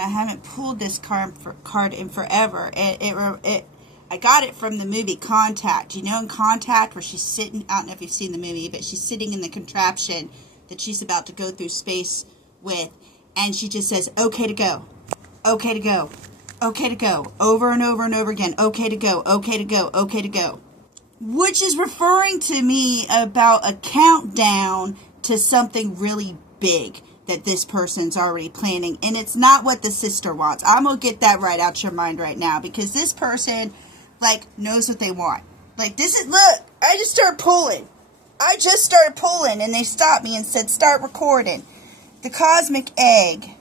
I haven't pulled this card in forever. I got it from the movie Contact. You know, in Contact, where she's sitting, I don't know if you've seen the movie, but she's sitting in the contraption that she's about to go through space with, and she just says, okay to go, okay to go, okay to go, over and over and over again, okay to go, okay to go, okay to go. Which is referring to me about a countdown to something really big that this person's already planning. And it's not what the sister wants. I'm going to get that right out your mind right now. Because this person, like, knows what they want. Like, this is, look, I just started pulling. And they stopped me and said, start recording. The cosmic egg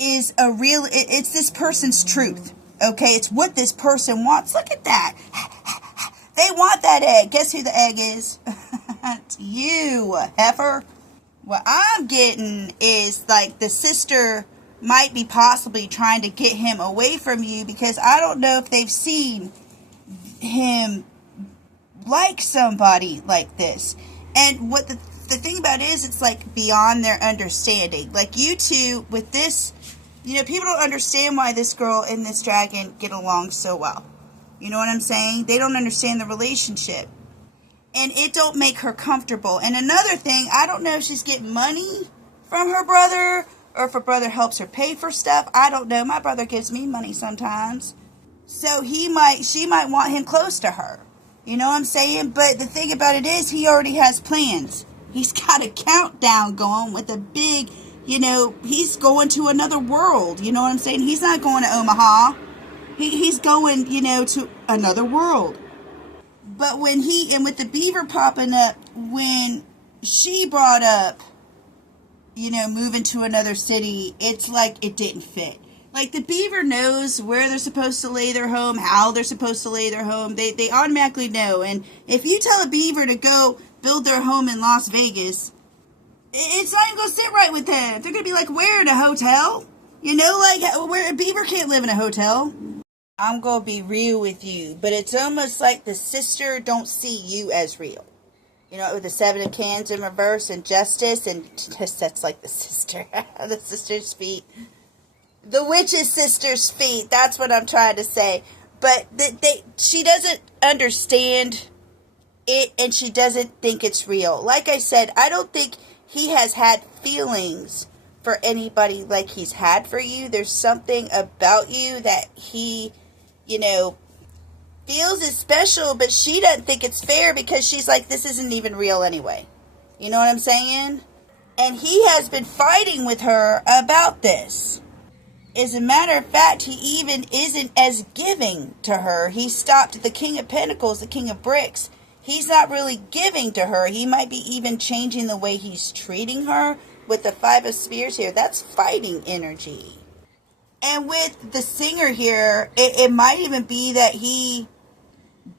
is it's this person's truth. Okay? It's what this person wants. Look at that. They want that egg. Guess who the egg is? It's you, heifer. What I'm getting is, like, the sister might be possibly trying to get him away from you, because I don't know if they've seen him like somebody like this. And what the thing about it is, it's like beyond their understanding. Like, you two, with this, you know, people don't understand why this girl and this dragon get along so well. You know what I'm saying? They don't understand the relationship. And it don't make her comfortable. And another thing, I don't know if she's getting money from her brother, or if her brother helps her pay for stuff. I don't know. My brother gives me money sometimes. So she might want him close to her. You know what I'm saying? But the thing about it is, he already has plans. He's got a countdown going with a big, you know, he's going to another world. You know what I'm saying? He's not going to Omaha. He's going, you know, to another world. But when with the beaver popping up, when she brought up, you know, moving to another city, it's like it didn't fit. Like, the beaver knows where they're supposed to lay their home, how they're supposed to lay their home. They automatically know. And if you tell a beaver to go build their home in Las Vegas, it's not even going to sit right with them. They're going to be like, where? In a hotel? You know, like, where a beaver can't live in a hotel. I'm going to be real with you, but it's almost like the sister don't see you as real. You know, with the 7 of cans in reverse and justice, and just that's like the sister, the sister's feet. The witch's sister's feet, that's what I'm trying to say. But she doesn't understand it, and she doesn't think it's real. Like I said, I don't think he has had feelings for anybody like he's had for you. There's something about you that he, you know, feels is special, but she doesn't think it's fair, because she's like, this isn't even real anyway. You know what I'm saying? And he has been fighting with her about this. As a matter of fact, he even isn't as giving to her. He stopped at the King of Pentacles, the King of Bricks. He's not really giving to her. He might be even changing the way he's treating her. With the 5 of Spears here, that's fighting energy. And with the singer here, it might even be that he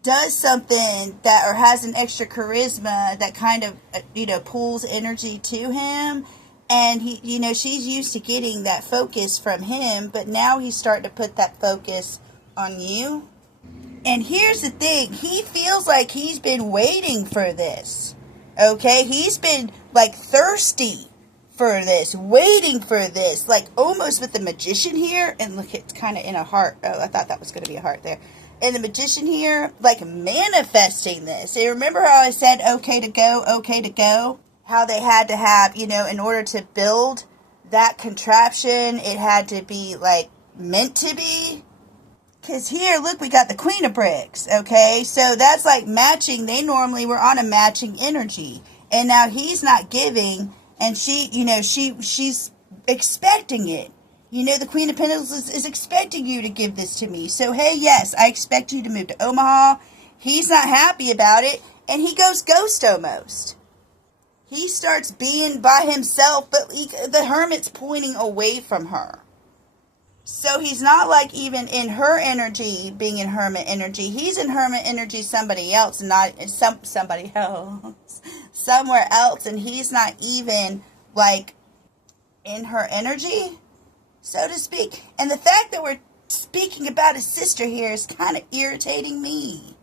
does something that, or has an extra charisma that kind of, you know, pulls energy to him. And he, you know, she's used to getting that focus from him, but now he's starting to put that focus on you. And here's the thing, he feels like he's been waiting for this. Okay, he's been like thirsty for this, waiting for this, like almost with the Magician here. And look, it's kind of in a heart. Oh, I thought that was going to be a heart there. And the Magician here, like manifesting this. And remember how I said okay to go, okay to go? How they had to have, you know, in order to build that contraption, it had to be like meant to be. Because here, look, we got the Queen of Bricks, okay? So that's like matching. They normally were on a matching energy. And now he's not giving, and she, you know, she's expecting it. You know, the Queen of Pentacles is expecting you to give this to me. So, hey, yes, I expect you to move to Omaha. He's not happy about it, and he goes ghost almost. He starts being by himself, but the Hermit's pointing away from her. So he's not like even in her energy, being in Hermit energy. He's in Hermit energy somebody else, not somebody else. Somewhere else, and he's not even like in her energy, so to speak. And the fact that we're speaking about his sister here is kind of irritating me.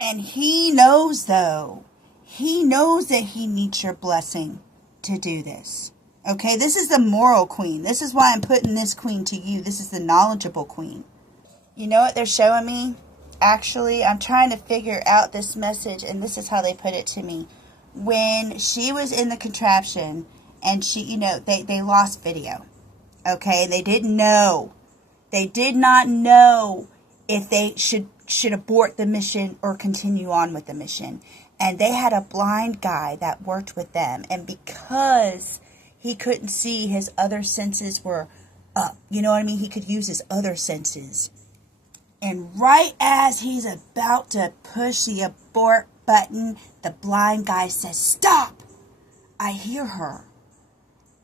And he knows, though. He knows that he needs your blessing to do this. Okay, this is the moral queen. This is why I'm putting this queen to you. This is the knowledgeable queen. You know what they're showing me? Actually, I'm trying to figure out this message, and this is how they put it to me. When she was in the contraption, and she, you know, they lost video. Okay, they didn't know. They did not know if they should abort the mission or continue on with the mission. And they had a blind guy that worked with them. And because he couldn't see, his other senses were up. You know what I mean? He could use his other senses. And right as he's about to push the abort button, the blind guy says, "Stop! I hear her."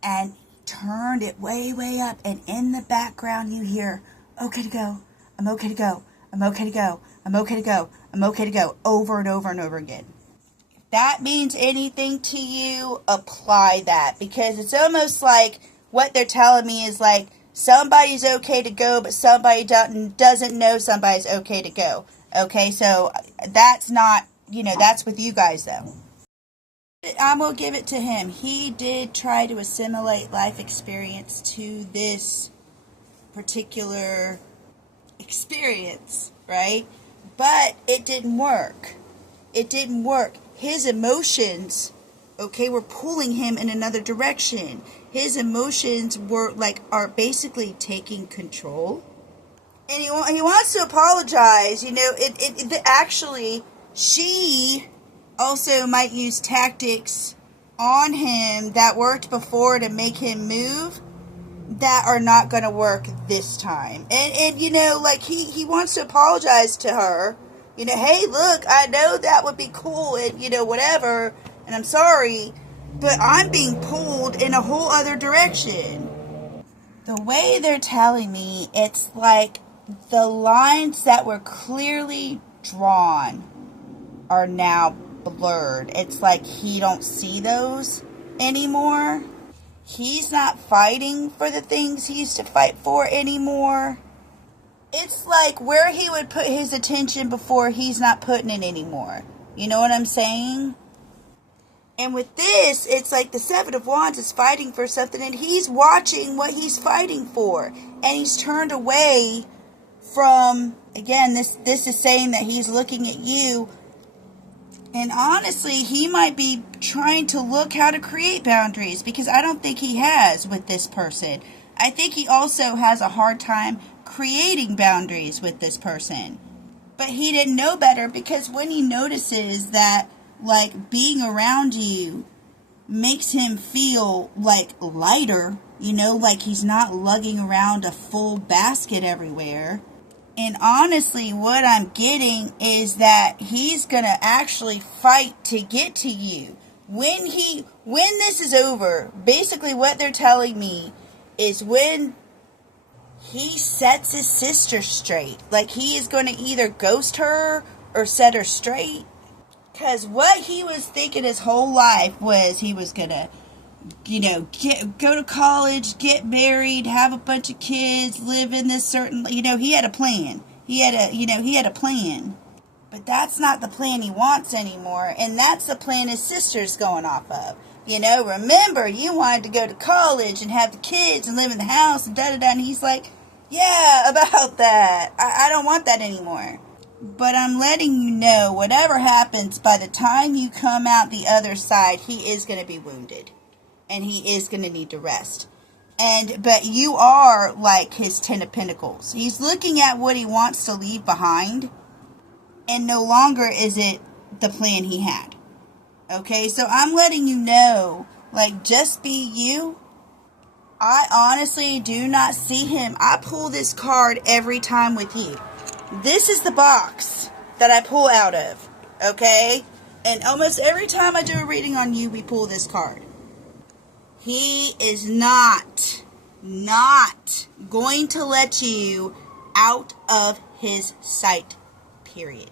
And turned it way, way up. And in the background, you hear, "Okay to go. I'm okay to go. I'm okay to go. I'm okay to go. I'm okay to go." Over and over and over again. If that means anything to you, apply that. Because it's almost like what they're telling me is like, somebody's okay to go, but somebody doesn't know somebody's okay to go. Okay, so that's not, you know, that's with you guys, though. I'm going to give it to him. He did try to assimilate life experience to this particular experience, right? But it didn't work. It didn't work. His emotions, okay, were pulling him in another direction. His emotions are basically taking control. And he wants to apologize. You know, actually, she also might use tactics on him that worked before to make him move that are not going to work this time. And you know, like, he wants to apologize to her. You know, "Hey, look, I know that would be cool and, you know, whatever, and I'm sorry, but I'm being pulled in a whole other direction." The way they're telling me, it's like the lines that were clearly drawn are now blurred. It's like he don't see those anymore. He's not fighting for the things he used to fight for anymore. It's like where he would put his attention before, he's not putting it anymore. You know what I'm saying? And with this, it's like the Seven of Wands is fighting for something, and he's watching what he's fighting for. And he's turned away from, again, this is saying that he's looking at you. And honestly, he might be trying to look how to create boundaries, because I don't think he has with this person. I think he also has a hard time creating boundaries with this person. But he didn't know better, because when he notices that, like, being around you makes him feel, like, lighter, you know, like he's not lugging around a full basket everywhere. And honestly, what I'm getting is that he's going to actually fight to get to you. When this is over, basically what they're telling me is when he sets his sister straight. Like, he is going to either ghost her or set her straight. Because what he was thinking his whole life was he was going to, you know, go to college, get married, have a bunch of kids, live in this certain, you know, he had a plan. He had a plan. But that's not the plan he wants anymore. And that's the plan his sister's going off of. You know, remember, you wanted to go to college and have the kids and live in the house and da-da-da. And he's like, yeah, about that. I don't want that anymore. But I'm letting you know, whatever happens, by the time you come out the other side, he is going to be wounded. And he is going to need to rest. But you are like his Ten of Pentacles. He's looking at what he wants to leave behind. And no longer is it the plan he had. Okay, so I'm letting you know, like, just be you. I honestly do not see him. I pull this card every time with you. This is the box that I pull out of. Okay? And almost every time I do a reading on you, we pull this card. He is not going to let you out of his sight, period.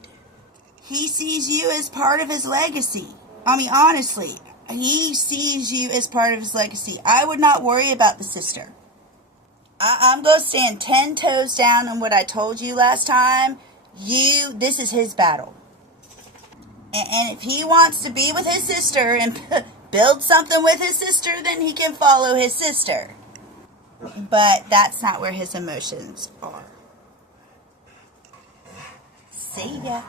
He sees you as part of his legacy. I mean, honestly, he sees you as part of his legacy. I would not worry about the sister. I'm going to stand 10 toes down on what I told you last time. This is his battle. And if he wants to be with his sister and build something with his sister, then he can follow his sister. But that's not where his emotions are. See ya.